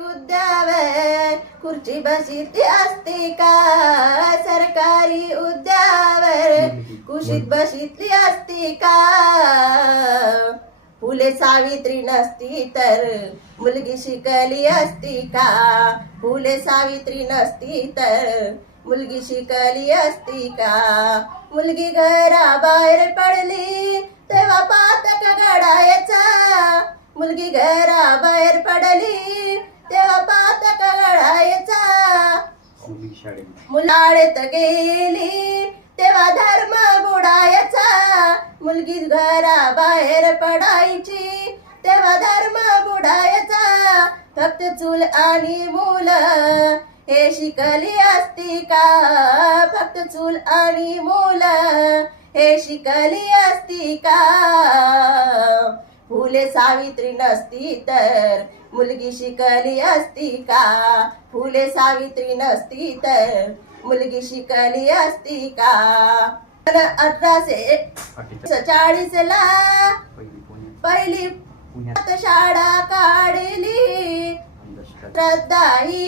उद्यावर खुर्ची बसती असती का? सरकारी उद्यावर कुशीत बसती असती का? फुले सावित्री नसती तर मुलगी शिकली असती का? फुले सावित्री नसती तर मुलगी शिकली असती का? मुलगी घराबाहेर पडली तेव्हा पातक घडायचा. मुलगी घराबाहेर पडली तेव्हा पातक घडायचा. मुलाळेत गेली तेव्हा धर्म बुडायचा. मुलगी घराबाहेर पडायची तेव्हा धर्म बुडायचा. फक्त चूल आणि मुलं हे शिकली असती का? फक्त चूल आणि मुलं हे शिकली असती का? फुले सावित्री नसती तर मुलगी शिकली असती का? फुले सावित्री नसती तर मुलगी शिकली असती का? 1840 ला पहिली शाळा काढली. श्रद्धा ही